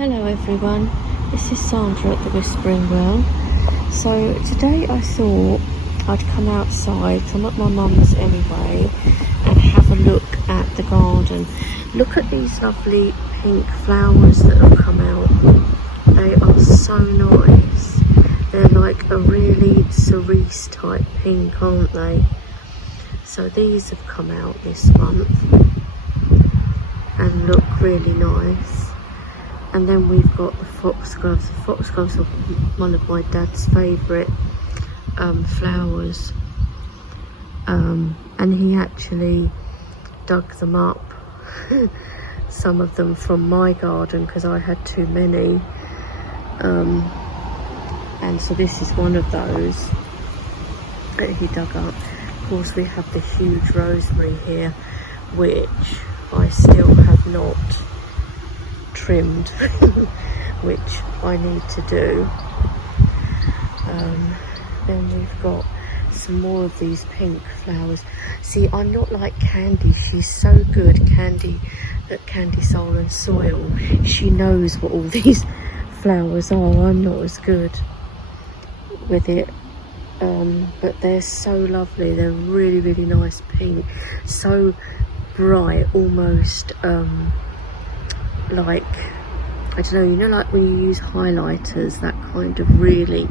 Hello everyone, this is Sandra at the Whispering Well. So today I thought I'd come outside, I'm at my mum's anyway, and have a look at the garden. Look at these lovely pink flowers that have come out. They are so nice. They're like a really cerise type pink, aren't they? So these have come out this month and look really nice. And then we've got the foxgloves. The foxgloves are one of my dad's favourite flowers. And he actually dug them up, some of them from my garden because I had too many. And so this is one of those that he dug up. Of course, we have the huge rosemary here, which I still have not trimmed, which I need to do. Then we've got some more of these pink flowers. See, I'm not like Candy. She's so good, Candy, at Candy Soul and Soil. She knows what all these flowers are. I'm not as good with it, but they're so lovely. They're really, really nice pink, so bright, almost like, I don't know, you know, like when you use highlighters, that kind of really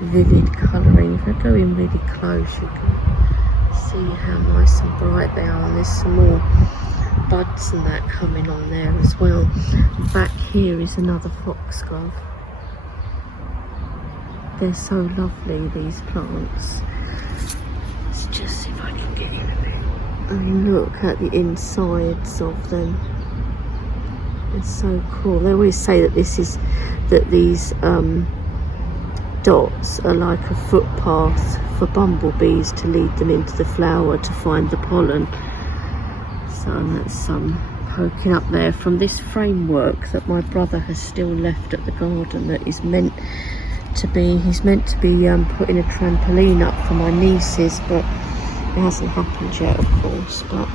vivid colouring. If I go in really close, you can see how nice and bright they are. And there's some more buds and that coming on there as well. Back here is another foxglove. They're so lovely, these plants. Let's just see if I can get in a bit and look at the insides of them. It's so cool. They always say that these dots are like a footpath for bumblebees to lead them into the flower to find the pollen. So that's some poking up there from this framework that my brother has still left at the garden that is meant to be, he's meant to be putting a trampoline up for my nieces, but it hasn't happened yet, of course. But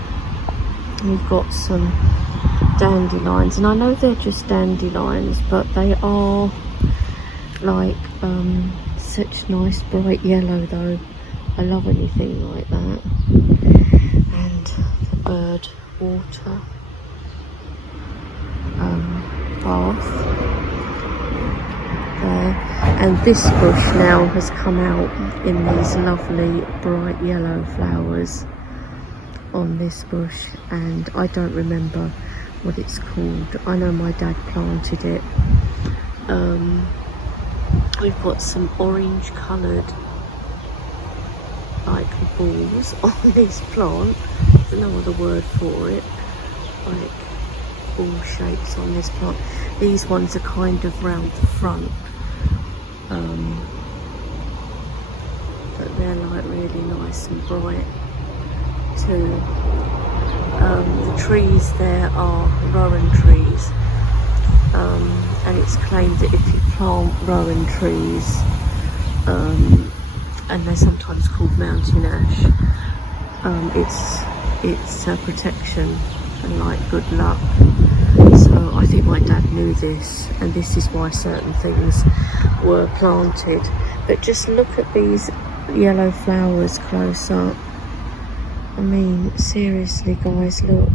we've got some dandelions, and I know they're just dandelions, but they are like such nice bright yellow though. I love anything like that. And the bird water bath there. And this bush now has come out in these lovely bright yellow flowers on this bush, and I don't remember what it's called. I know my dad planted it. We've got some orange coloured like balls on this plant. There's no other word for it. Like ball shapes on this plant. These ones are kind of round the front. But they're like really nice and bright too. The trees there are rowan trees, and it's claimed that if you plant rowan trees, and they're sometimes called mountain ash, it's protection and like good luck. So I think my dad knew this, and this is why certain things were planted. But just look at these yellow flowers close up. I mean, seriously guys, look,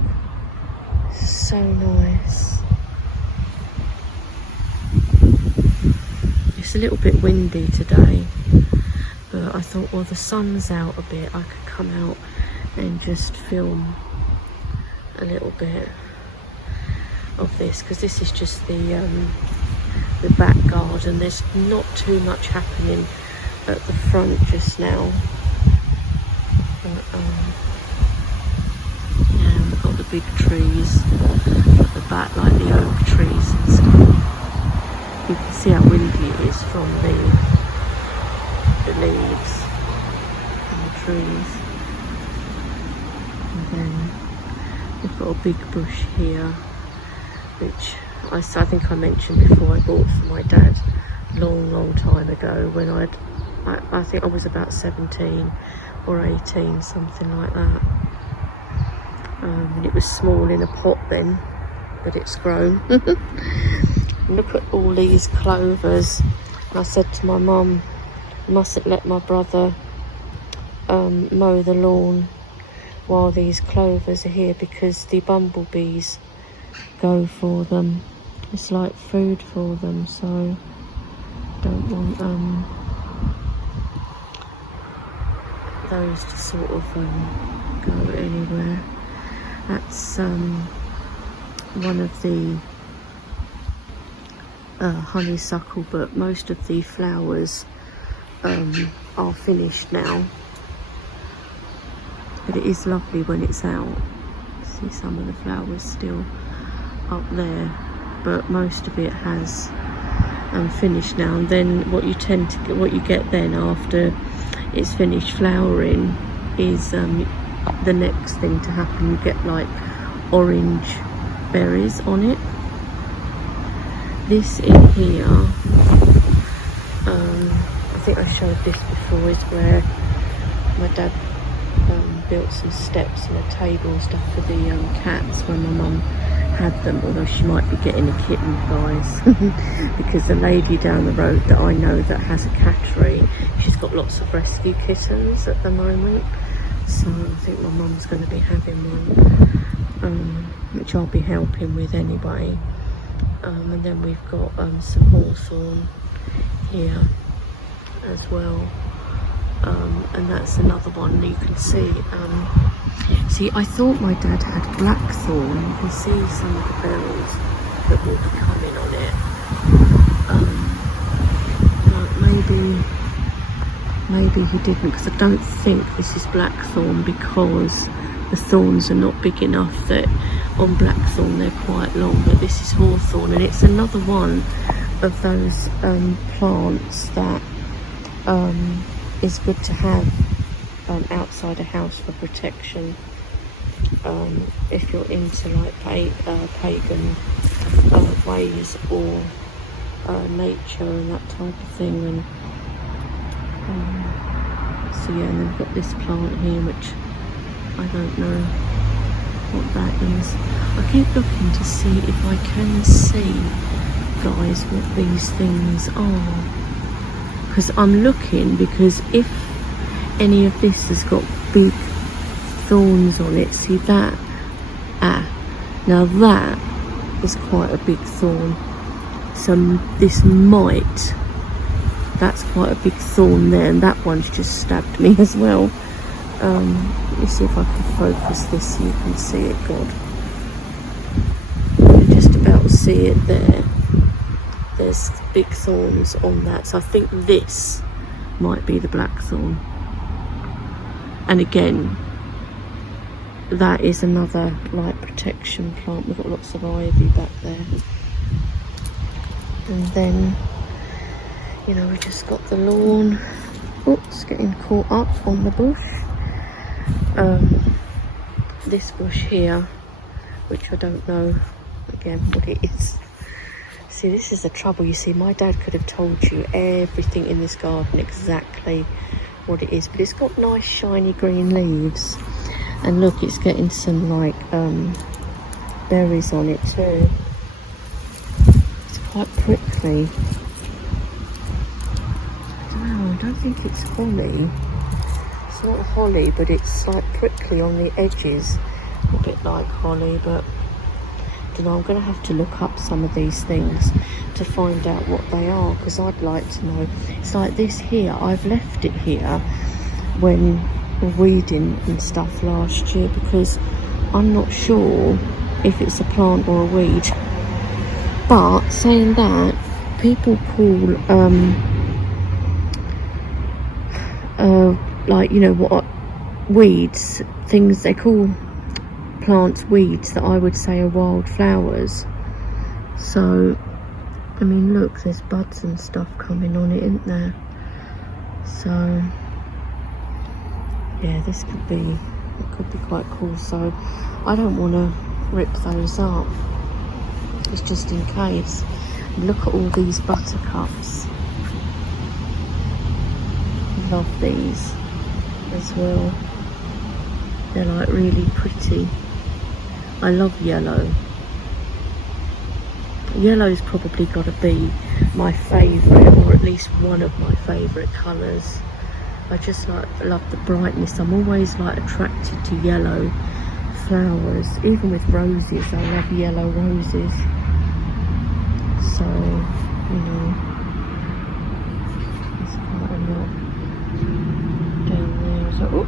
so nice. It's a little bit windy today, but I thought, well, the sun's out a bit, I could come out and just film a little bit of this, because this is just the back garden. There's not too much happening at the front just now, but yeah, we've got the big trees at the back, like the oak trees and stuff. You can see how windy it is from the leaves and the trees. And then we've got a big bush here, which I think I mentioned before I bought for my dad long time ago, when I think I was about 17 or 18, something like that. And it was small in a pot then, but it's grown. Look at all these clovers. I said to my mum, mustn't let my brother mow the lawn while these clovers are here, because the bumblebees go for them. It's like food for them, so don't want those to sort of go anywhere. That's one of the honeysuckle, but most of the flowers are finished now. But it is lovely when it's out. See some of the flowers still up there, but most of it has finished now. And then what you tend to get, what you get then after it's finished flowering, is the next thing to happen. You get like orange berries on it. This in here, I think I showed this before, is where my dad built some steps and a table and stuff for the cats when my mum had them, although she might be getting a kitten, guys. Because the lady down the road that I know that has a cattery, she's got lots of rescue kittens at the moment, so I think my mum's going to be having one, which I'll be helping with anyway. And then we've got some hawthorn here as well, and that's another one that you can see. See, I thought my dad had blackthorn. You can see some of the berries that will be coming on it, but maybe he didn't, because I don't think this is blackthorn, because the thorns are not big enough. That on blackthorn they're quite long, but this is hawthorn, and it's another one of those plants that is good to have outside a house for protection, if you're into like pagan ways or nature and that type of thing. And so yeah, and then we've got this plant here, which I don't know what that is. I keep looking to see if I can see, guys, what these things are, because I'm looking, because if any of this has got big thorns on it, see that? Now that is quite a big thorn. So this might, that's quite a big thorn there, and that one's just stabbed me as well. Let me see if I can focus this so you can see it. God, you just about see it there. There's big thorns on that, so I think this might be the blackthorn. And again, that is another light protection plant. We've got lots of ivy back there. And then, you know, we just got the lawn. Oops, getting caught up on the bush. This bush here, which I don't know again what it is. See, this is the trouble. You see, my dad could have told you everything in this garden, exactly what it is, but it's got nice shiny green leaves, and look, it's getting some like berries on it too. It's quite prickly. I don't think it's holly. It's not holly, but it's like prickly on the edges, a bit like holly. But I don't know, I'm going to have to look up some of these things to find out what they are, because I'd like to know. It's like this here, I've left it here when weeding and stuff last year, because I'm not sure if it's a plant or a weed. But saying that, people call like, you know what, weeds, things they call plants weeds that I would say are wildflowers. So I mean, look, there's buds and stuff coming on it, isn't there? So yeah, this could be quite cool. So I don't want to rip those up, it's just in case. Look at all these buttercups. Love these as well. They're like really pretty. I love yellow. yellow's probably got to be my favourite, or at least one of my favourite colours. I just love the brightness. I'm always like attracted to yellow flowers, even with roses. I love yellow roses. So, you know, there's quite a lot down there. So, oh,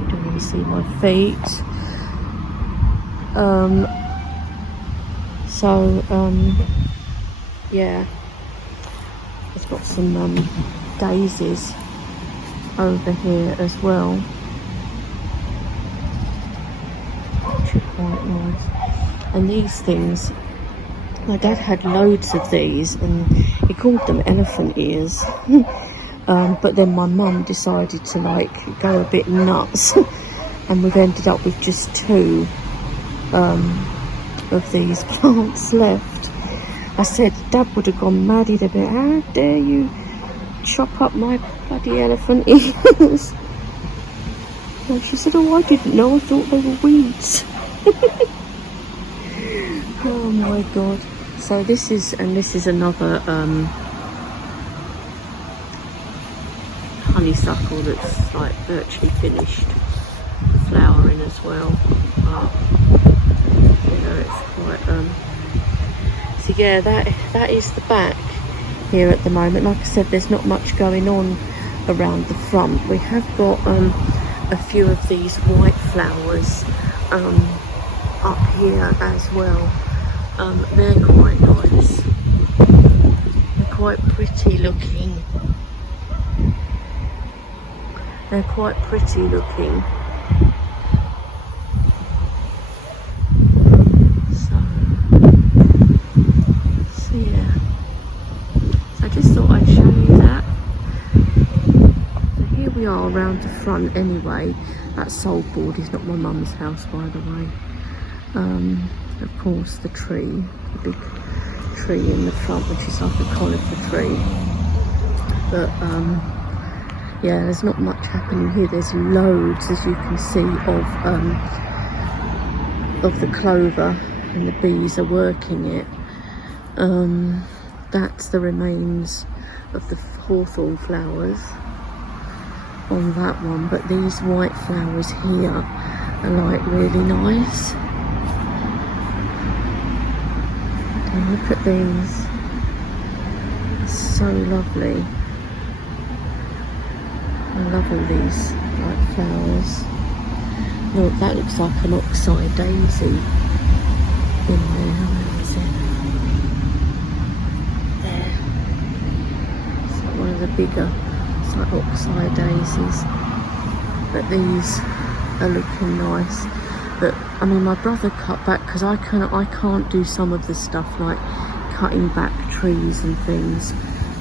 you don't really see my feet. Yeah, it's got some daisies over here as well, which are quite nice. And these things, my dad had loads of these and he called them elephant ears. But then my mum decided to like go a bit nuts and we've ended up with just 2 of these plants left. I said Dad would have gone mad. He'd have been, how dare you chop up my bloody elephant ears. And she said, oh, I didn't know, I thought they were weeds. Oh my god. So this is another honeysuckle that's like virtually finished flowering as well. You know, it's quite so yeah, that is the back here at the moment. Like I said, there's not much going on around the front. We have got a few of these white flowers up here as well. They're quite nice. They're quite pretty looking. They're quite pretty looking. So yeah. So I just thought I'd show you that. So here we are around the front anyway. That Saltboard is not my mum's house, by the way. Of course, the tree, the big tree in the front, which is like a conifer tree. But yeah, there's not much happening here. There's loads, as you can see, of the clover, and the bees are working it. That's the remains of the hawthorn flowers on that one, but these white flowers here are like really nice. And look at these, it's so lovely. I love all these white flowers. Look, that looks like an oxeye daisy in there. Where is it? There. It's like one of the bigger, it's like oxeye daisies. But these are looking nice. But I mean, my brother cut back because I can't do some of the stuff like cutting back trees and things.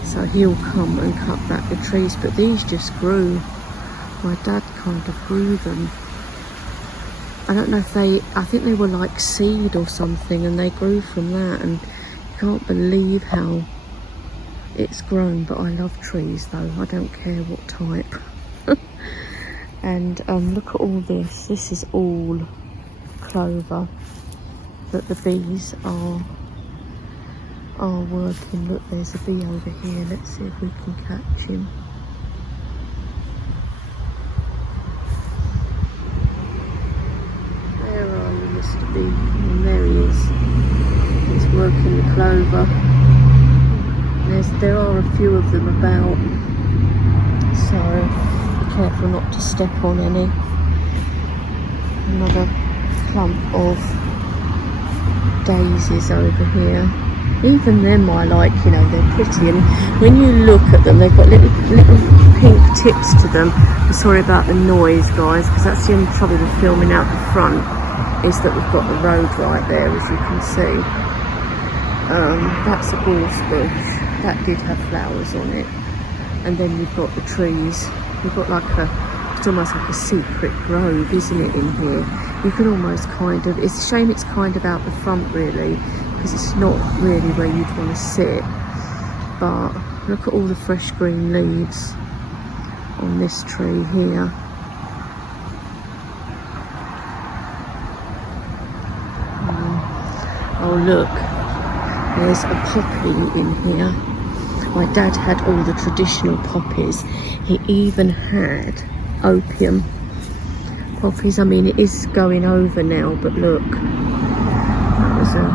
So he'll come and cut back the trees, but these just grew. My dad kind of grew them. I don't know if I think they were like seed or something, and they grew from that, and you can't believe how it's grown. But I love trees though, I don't care what type. And look at all this. This is all clover that the bees are working. Look, there's a bee over here. Let's see if we can catch him. Where are you, Mr. Bee? And there he is. He's working the clover. There are a few of them about, so be careful not to step on any. Another clump of daisies over here. Even them I like, you know, they're pretty, and when you look at them, they've got little pink tips to them. I'm sorry about the noise, guys, because that's the only trouble with filming out the front, is that we've got the road right there, as you can see. That's a gorse bush. That did have flowers on it. And then you've got the trees. You've got like it's almost like a secret grove, isn't it, in here? You can almost kind of, it's a shame it's kind of out the front really, because it's not really where you'd want to sit. But look at all the fresh green leaves on this tree here. Oh look, There's a poppy in here. My dad had all the traditional poppies. He even had opium poppies. I mean, it is going over now, but look, that was a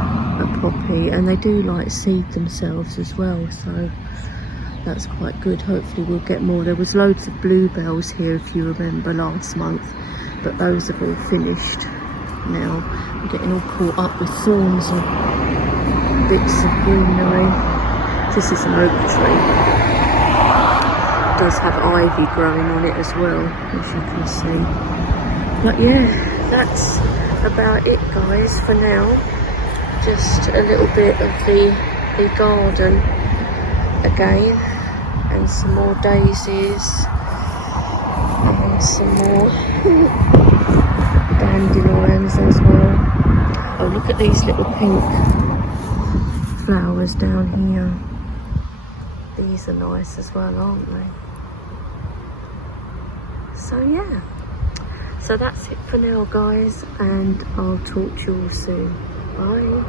poppy, and they do like seed themselves as well, so that's quite good. Hopefully we'll get more. There was loads of bluebells here, if you remember, last month, but those have all finished now. I'm getting all caught up with thorns and bits of greenery. This is an oak tree. It does have ivy growing on it as well, as you can see. But yeah, that's about it, guys, for now. Just a little bit of the garden again, and some more daisies, and some more dandelions as well. Oh, look at these little pink flowers down here. These are nice as well, aren't they? So yeah, so that's it for now, guys, and I'll talk to you all soon. Bye.